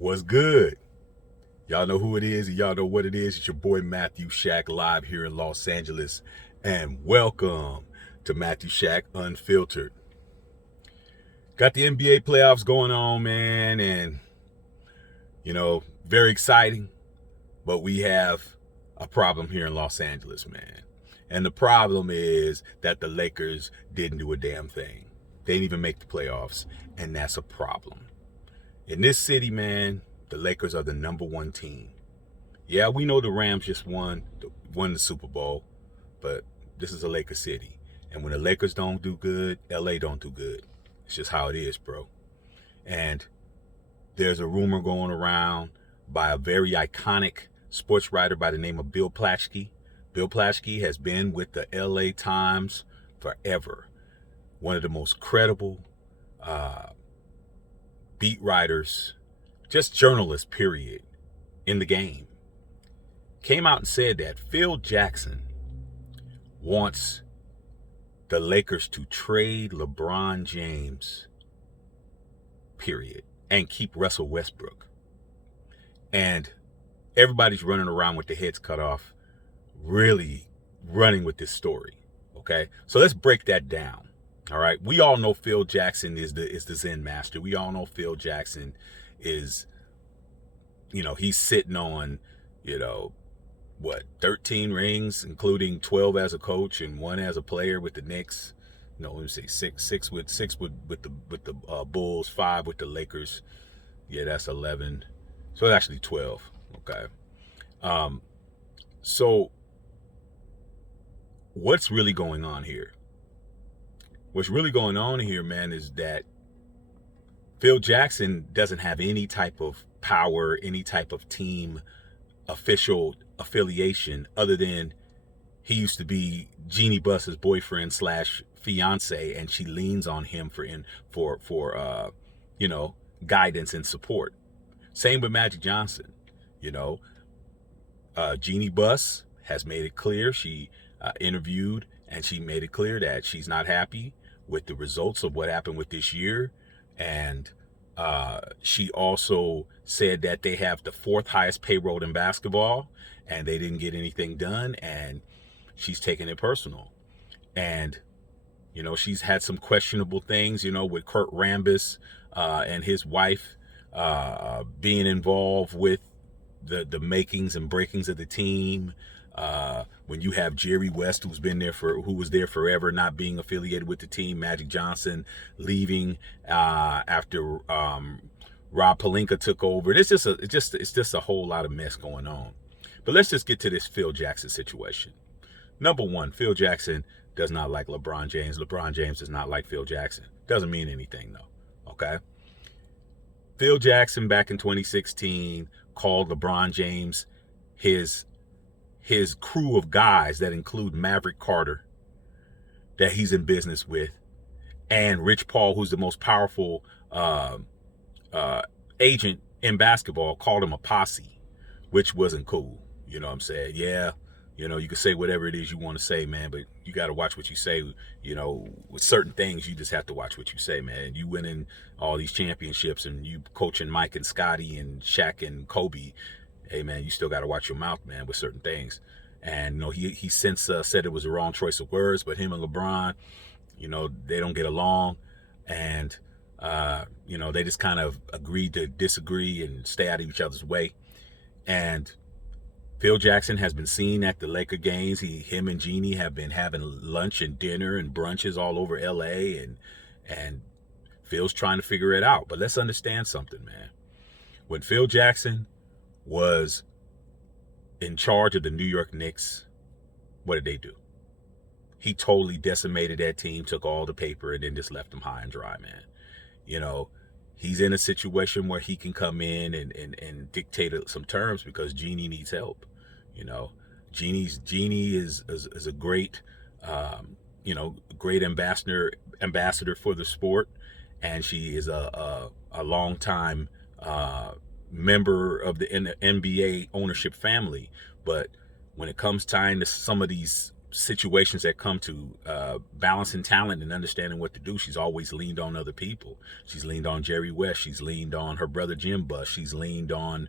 What's good? Y'all know who it is, and y'all know what it is. It's your boy Matthew Shack live here in Los Angeles. And welcome to Matthew Shack Unfiltered. Got the NBA playoffs going on, man, and very exciting. But we have a problem here in Los Angeles, man. And the problem is that the Lakers didn't do a damn thing. They didn't even make the playoffs, and that's a problem. In this city, man, the Lakers are the number one team. Yeah, we know the Rams just won the Super Bowl, but this is a Lakers city. And when the Lakers don't do good, LA don't do good. It's just how it is, bro. And there's a rumor going around by a very iconic sports writer by the name of Bill Plaschke. Bill Plaschke has been with the LA Times forever. One of the most credible beat writers, just journalists, period, in the game, came out and said that Phil Jackson wants the Lakers to trade LeBron James, period, and keep Russell Westbrook. And everybody's running around with their heads cut off, really running with this story, okay? So let's break that down. All right, we all know Phil Jackson is the Zen master. We all know Phil Jackson is, he's sitting on, 13 rings, including 12 as a coach and 1 as a player with the Knicks. No, let me say six with the Bulls, 5 with the Lakers. Yeah, that's 11. So it's actually 12. Okay. So what's really going on here? What's really going on here, man, is that Phil Jackson doesn't have any type of power, any type of team official affiliation, other than he used to be Jeannie Buss's boyfriend / fiance, and she leans on him for guidance and support. Same with Magic Johnson. Jeannie Buss has made it clear. She interviewed, and she made it clear that she's not happy with the results of what happened with this year. And she also said that they have the 4th highest payroll in basketball, and they didn't get anything done, and she's taking it personal. And, she's had some questionable things, with Kurt Rambis and his wife being involved with the makings and breakings of the team. When you have Jerry West, who was there forever, not being affiliated with the team, Magic Johnson leaving after Rob Pelinka took over. It's just a whole lot of mess going on. But let's just get to this Phil Jackson situation. Number one, Phil Jackson does not like LeBron James. LeBron James does not like Phil Jackson. Doesn't mean anything, though. Okay. Phil Jackson back in 2016 called LeBron James his crew of guys that include Maverick Carter, that he's in business with, and Rich Paul, who's the most powerful agent in basketball, called him a posse, which wasn't cool. You know what I'm saying? Yeah, you can say whatever it is you want to say, man, but you got to watch what you say. With certain things, you just have to watch what you say, man. You winning all these championships, and you coaching Mike and Scotty and Shaq and Kobe. Hey, man, you still got to watch your mouth, man, with certain things. And, he since said it was the wrong choice of words, but him and LeBron, they don't get along. And, they just kind of agreed to disagree and stay out of each other's way. And Phil Jackson has been seen at the Laker games. Him and Jeannie have been having lunch and dinner and brunches all over LA, and Phil's trying to figure it out. But let's understand something, man. When Phil Jackson was in charge of the New York Knicks, what did they do? He totally decimated that team, took all the paper, and then just left them high and dry, man. He's in a situation where he can come in and dictate some terms because Jeannie needs help. Jeannie is a great, great ambassador for the sport, and she is a long time member of the NBA ownership family. But when it comes time to some of these situations that come to balancing talent and understanding what to do, she's always leaned on other people. She's leaned on Jerry West. She's leaned on her brother Jim Buss. She's leaned on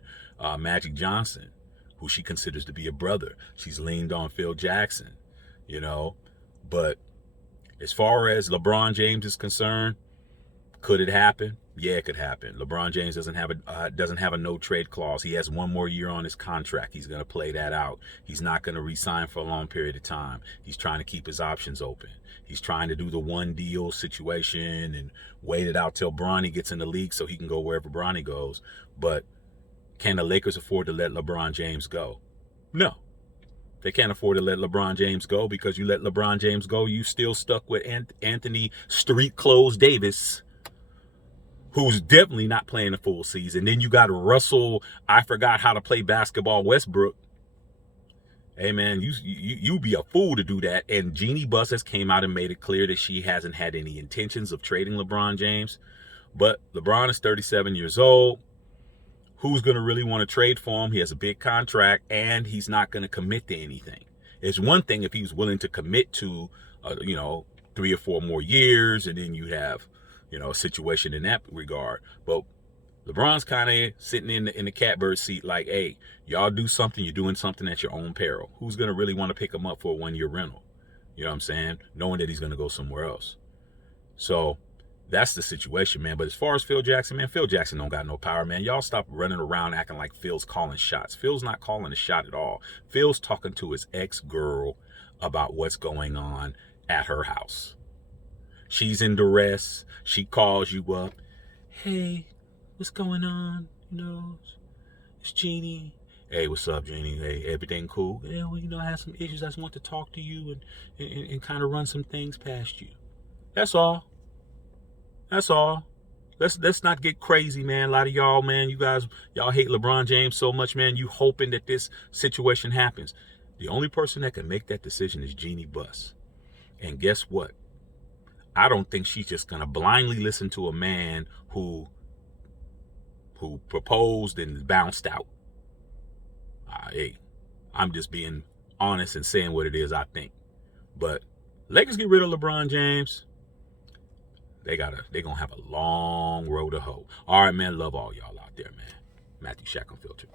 Magic Johnson, who she considers to be a brother. She's leaned on Phil Jackson, you know. But as far as LeBron James is concerned, could it happen? Yeah, it could happen. LeBron James doesn't have a no trade clause. He has one more year on his contract. He's going to play that out. He's not going to re-sign for a long period of time. He's trying to keep his options open. He's trying to do the one deal situation and wait it out till Bronny gets in the league so he can go wherever Bronny goes. But can the Lakers afford to let LeBron James go? No. They can't afford to let LeBron James go, because you let LeBron James go, you still stuck with Anthony Street Clothes Davis, who's definitely not playing a full season. Then you got Russell, I forgot how to play basketball, Westbrook. Hey, man, you be a fool to do that. And Jeannie Buss has came out and made it clear that she hasn't had any intentions of trading LeBron James. But LeBron is 37 years old. Who's going to really want to trade for him? He has a big contract, and he's not going to commit to anything. It's one thing if he was willing to commit to, 3 or 4 more years, and then you have, a situation in that regard. But LeBron's kind of sitting in the catbird seat like, hey, y'all do something. You're doing something at your own peril. Who's going to really want to pick him up for a 1-year rental? You know what I'm saying? Knowing that he's going to go somewhere else. So that's the situation, man. But as far as Phil Jackson, man, Phil Jackson don't got no power, man. Y'all stop running around acting like Phil's calling shots. Phil's not calling a shot at all. Phil's talking to his ex-girl about what's going on at her house. She's in duress. She calls you up. Hey, what's going on? It's Jeannie. Hey, what's up, Jeannie? Hey, everything cool? Yeah, well, I have some issues. I just want to talk to you and kind of run some things past you. That's all. That's all. Let's not get crazy, man. A lot of y'all, man, y'all hate LeBron James so much, man. You hoping that this situation happens. The only person that can make that decision is Jeannie Buss. And guess what? I don't think she's just gonna blindly listen to a man who proposed and bounced out. Hey, I'm just being honest and saying what it is I think. But Lakers get rid of LeBron James. They gonna have a long road to hoe. All right, man. Love all y'all out there, man. Matthew Shack Unfiltered.